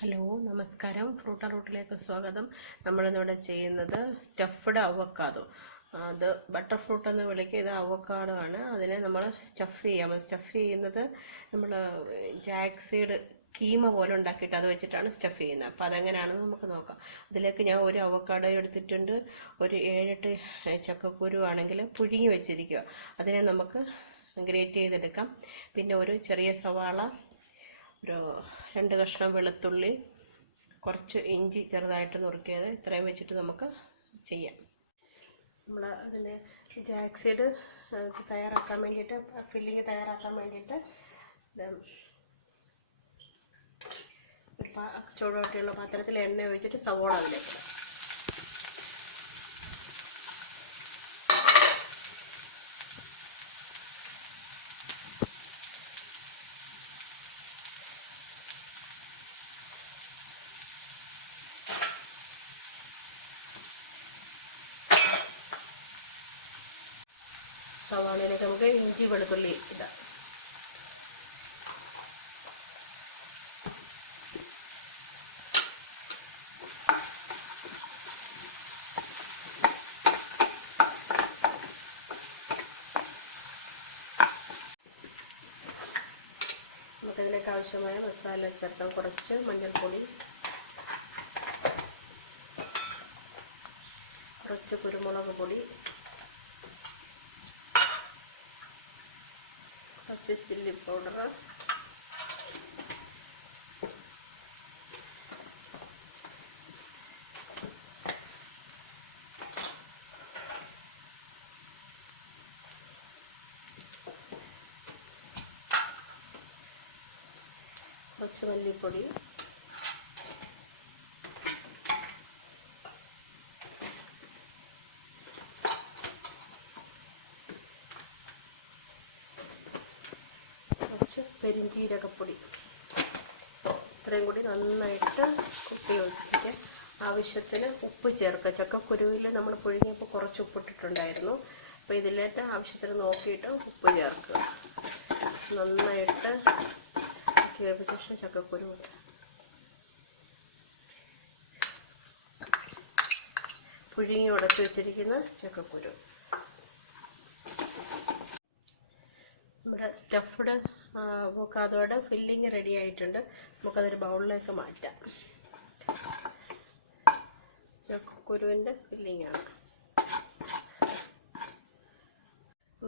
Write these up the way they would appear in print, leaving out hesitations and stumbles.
Hello നമസ്കാരം. റൂട്ടിലേക്ക് സ്വാഗതം. നമ്മളിന്നിവിടെ ചെയ്യുന്നത് സ്റ്റഫ്ഡ് അവക്കാഡോ. അത് ബട്ടർ ഫ്രൂട്ട് എന്ന് വിളിക്കുക. ഇത് അവക്കാഡോ ആണ്. അതിനെ നമ്മൾ സ്റ്റഫ് ചെയ്യുന്നത് നമ്മൾ ജാക്സീഡ് കീമ പോലെ ഉണ്ടാക്കിയിട്ട് അത് വെച്ചിട്ടാണ് സ്റ്റഫ് ചെയ്യുന്നത്. അപ്പോൾ അതെങ്ങനെയാണെന്ന് നമുക്ക് നോക്കാം. അതിലേക്ക് ഞാൻ ഒരു അവക്കാഡോ എടുത്തിട്ടുണ്ട്. ഒരു 7-8 ചക്കക്കുരു ആണെങ്കിൽ പുഴുങ്ങി വെച്ചിരിക്കുക. അതിനെ നമുക്ക് ഗ്രേറ്റ് ചെയ്തെടുക്കാം. പിന്നെ ഒരു ചെറിയ സവാള, ഒരു 2 കഷ്ണം വെളുത്തുള്ളി, കുറച്ച് ഇഞ്ചി ചെറുതായിട്ട് നുറുക്കിയത്, ഇത്രയും വെച്ചിട്ട് നമുക്ക് ചെയ്യാം. നമ്മൾ അതിൻ്റെ ജാക്സീഡ് തയ്യാറാക്കാൻ വേണ്ടിയിട്ട്, ഫില്ലിങ് തയ്യാറാക്കാൻ വേണ്ടിയിട്ട് ഒരു ചൂടോട്ടിയുള്ള പാത്രത്തിൽ എണ്ണ ഒഴിച്ചിട്ട് സവോള അതിലേക്ക് സവാളയിലേക്ക് നമുക്ക് ഇഞ്ചി വെളുത്തുള്ളി ഇടാം. നമുക്കതിലേക്ക് ആവശ്യമായ മസാല ചേർക്കാം. കുറച്ച് മഞ്ഞൾപ്പൊടി, കുറച്ച് കുരുമുളക് പൊടി, കുറച്ച് ചില്ലി പൗഡർ, കുറച്ച് മല്ലിപ്പൊടി, പെരിഞ്ചീരകപ്പൊടി. ഇത്രയും കൂടി നന്നായിട്ട് കുത്തി ഒഴിച്ചിട്ട് ആവശ്യത്തിന് ഉപ്പ് ചേർക്കുക. ചക്കക്കുരുവിൽ നമ്മൾ പുഴുങ്ങിയപ്പോൾ കുറച്ച് ഉപ്പിട്ടിട്ടുണ്ടായിരുന്നു. അപ്പോൾ ഇതിലേക്ക് ആവശ്യത്തിന് നോക്കിയിട്ട് ഉപ്പ് ചേർക്കുക. നന്നായിട്ട് വേവിച്ച ശേഷം ചക്കക്കുരു പുഴുങ്ങി ഉടച്ചു വെച്ചിരിക്കുന്ന ചക്കക്കുരു. നമ്മുടെ സ്റ്റഫ്ഡ് അവോക്കാഡോയുടെ ഫില്ലിങ് റെഡി ആയിട്ടുണ്ട്. നമുക്കതൊരു ബൗളിലേക്ക് മാറ്റാം. ചക്കക്കുരുവിൻ്റെ ഫില്ലിംഗ് ആണ്.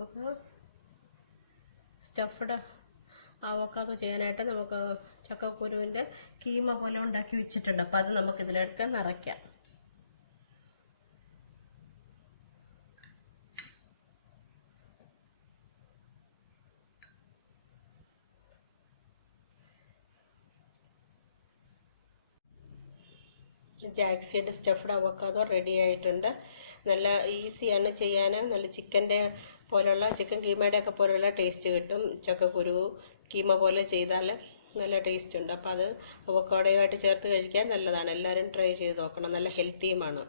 നമുക്ക് സ്റ്റഫ്ഡ് അവോക്കാഡോ ചെയ്യാനായിട്ട് നമുക്ക് ചക്കക്കുരുവിൻ്റെ കീമ പോലെ ഉണ്ടാക്കി വെച്ചിട്ടുണ്ട്. അപ്പോൾ അത് നമുക്കിതിലേക്ക് നിറയ്ക്കാം. ജാക്സീഡ് സ്റ്റഫ്ഡ് അവോക്കാഡോ റെഡി ആയിട്ടുണ്ട്. നല്ല ഈസിയാണ് ചെയ്യാൻ. നല്ല ചിക്കൻ കീമയുടെ ഒക്കെ പോലെയുള്ള ടേസ്റ്റ് കിട്ടും. ചക്കക്കുരു കീമ പോലെ ചെയ്താൽ നല്ല ടേസ്റ്റ് ഉണ്ട്. അപ്പോൾ അത് അവോക്കാഡോയുമായിട്ട് ചേർത്ത് കഴിക്കാൻ നല്ലതാണ്. എല്ലാവരും ട്രൈ ചെയ്ത് നോക്കണം. നല്ല ഹെൽത്തിയുമാണ്.